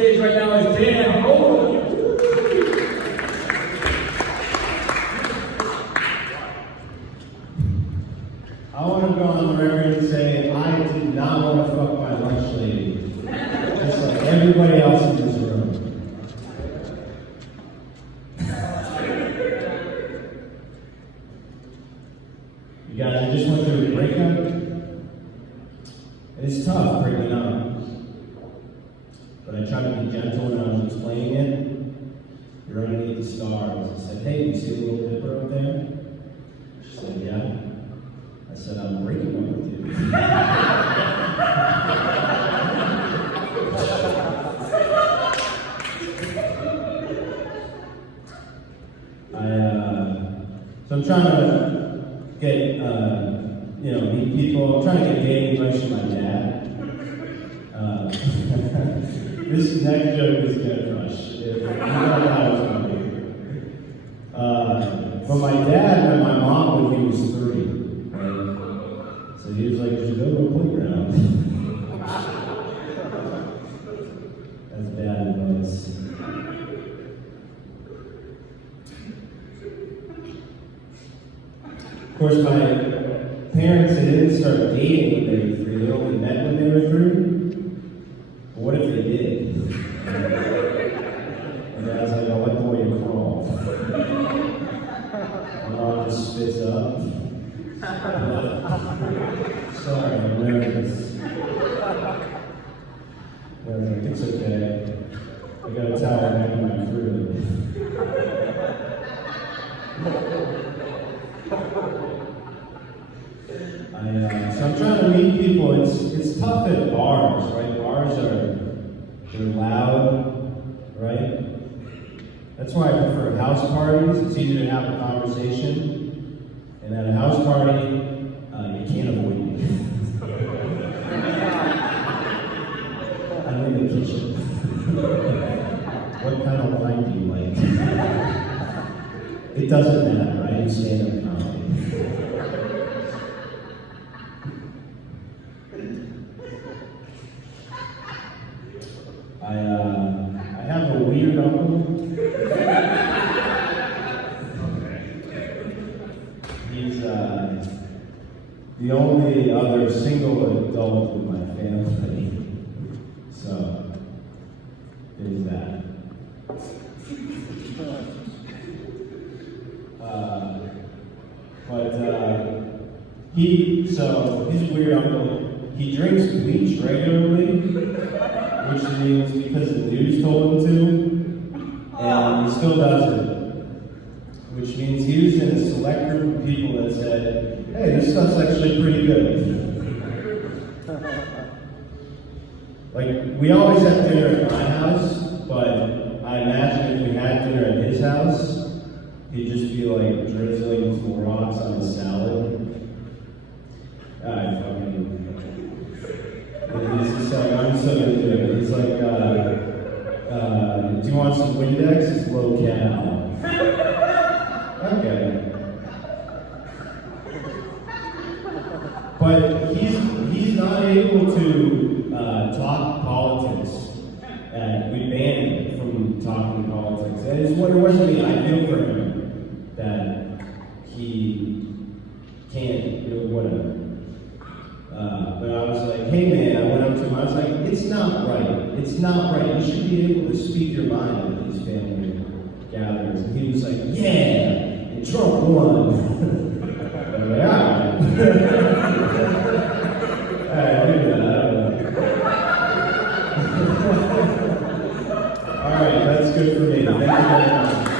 stage right now is Dan Vogel. I want to go on the record and say I did not want to fuck my lunch lady. Just like everybody else in this room. You guys, I just went through a breakup. And it's tough breaking up. But I tried to be gentle when I was explaining it. You're underneath the stars. I said, hey, you see the little dipper up there? She said, yeah. I said, I'm breaking up with you. So I'm trying to get, meet people. I'm trying to get dating advice from my dad. This next joke is gonna crush. You don't know how it's gonna be. But my dad met my mom when he was 3. Right? So he was like, just go to a playground. That's bad advice. Of course, my parents, they didn't start dating when they were 3. They only met when they were 3. But what if they did? And Dad's like, I'll let the way you crawl. My mom just spits up. Sorry, I'm nervous. I was like, it's okay. I got a towel back in my crib. So I'm trying to meet people. It's tough at bars, right? Bars they're loud, right? That's why I prefer house parties. It's easier to have a conversation. And at a house party, you can't avoid me. I'm in the kitchen. What kind of wine do you like? It doesn't matter. I do stand-up comedy. I have a weird uncle. He's the only other single adult in my family. So, there's that. His weird uncle, he drinks bleach regularly, which means because the news told him to, and he still does it. Which means he was in a select group of people that said, hey, this stuff's actually pretty good. Like, we always have dinner at my house, but I imagine if we had dinner at his house, he'd just be like drizzling Clorox on the salad. He's just like, I'm so into it. He's like, do you want some Windex? It's low cal. Okay. But he's not able to talk politics. We banned him from talking politics. And it wasn't me. I feel for him that he can't do whatever. But I was like, hey man, I went up to him, I was like, it's not right. It's not right. You should be able to speak your mind at these family gatherings. And he was like, yeah, and Trump won. I'm like, all right. All right, do that. All right, that's good for me. Thank you very much.